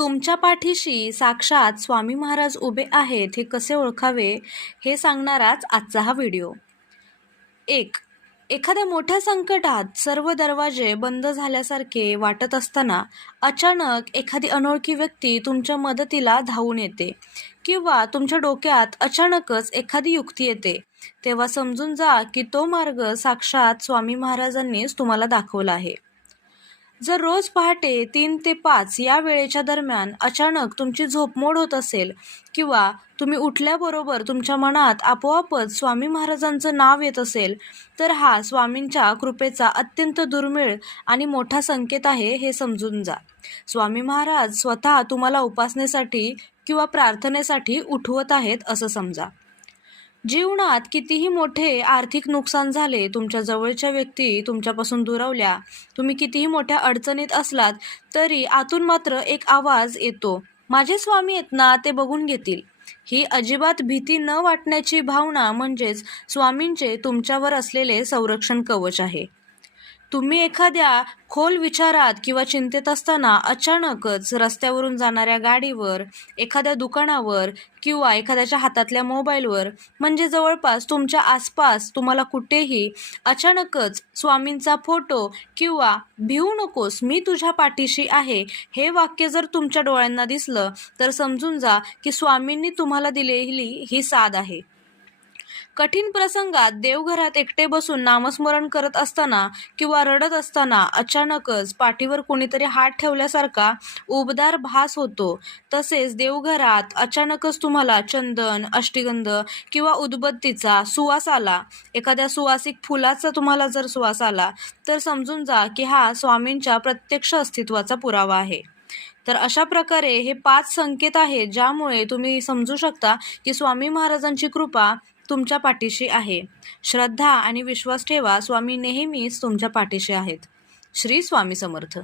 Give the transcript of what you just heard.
तुमच्या पाठीशी साक्षात स्वामी महाराज उभे आहेत हे कसे ओळखावे हे सांगणाराच आजचा हा व्हिडिओ. 1. एखाद्या मोठ्या संकटात सर्व दरवाजे बंद झाल्यासारखे वाटत असताना अचानक एखादी अनोळखी व्यक्ती तुमच्या मदतीला धावून येते किंवा तुमच्या डोक्यात अचानकच एखादी युक्ती येते, तेव्हा समजून जा की तो मार्ग साक्षात स्वामी महाराजांनीच तुम्हाला दाखवला आहे. जर रोज पहाटे 3 ते 5 या वेळेच्या दरम्यान अचानक तुमची झोपमोड होत असेल किंवा तुम्ही उठल्याबरोबर तुमच्या मनात आपोआपच स्वामी महाराजांचं नाव येत असेल, तर हा स्वामींच्या कृपेचा अत्यंत दुर्मिळ आणि मोठा संकेत आहे हे समजून जा. स्वामी महाराज स्वतः तुम्हाला उपासनेसाठी किंवा प्रार्थनेसाठी उठवत आहेत असं समजा. जीवनात कितीही मोठे आर्थिक नुकसान झाले, तुमच्या जवळच्या व्यक्ती तुमच्यापासून दुरावल्या, तुम्ही कितीही मोठ्या अडचणीत असलात तरी आतून मात्र एक आवाज येतो, माझे स्वामी आहेत ना, ते बघून घेतील. ही अजिबात भीती न वाटण्याची भावना म्हणजेच स्वामींचे तुमच्यावर असलेले संरक्षण कवच आहे. तुम्ही एखाद्या खोल विचारात किंवा चिंतेत असताना अचानकच रस्त्यावरून जाणाऱ्या गाडीवर, एखाद्या दुकानावर किंवा एखाद्याच्या हातातल्या मोबाईलवर म्हणजे जवळपास तुमच्या आसपास तुम्हाला कुठेही अचानकच स्वामींचा फोटो किंवा भिवू नकोस मी तुझ्या पाठीशी आहे हे वाक्य जर तुमच्या डोळ्यांना दिसलं, तर समजून जा की स्वामींनी तुम्हाला दिलेली ही साथ आहे. कठीण प्रसंगात देवघरात एकटे बसून नामस्मरण करत असताना किंवा रडत असताना अचानकच पाठीवर कोणीतरी हात ठेवल्यासारखा उबदार भास होतो. तसेच देवघरात अचानकच तुम्हाला चंदन, अष्टगंध किंवा उदबत्तीचा सुवास आला, एखाद्या सुवासिक फुलाचा तुम्हाला जर सुवास आला, तर समजून जा की हा स्वामींच्या प्रत्यक्ष अस्तित्वाचा पुरावा आहे. तर अशा प्रकारे हे 5 संकेत आहेत ज्यामुळे तुम्ही समजू शकता की स्वामी महाराजांची कृपा तुमच्या पाठीशी आहे. श्रद्धा आणि विश्वास ठेवा, स्वामी नेहमीच तुमच्या पाठीशी आहेत. श्री स्वामी समर्थ.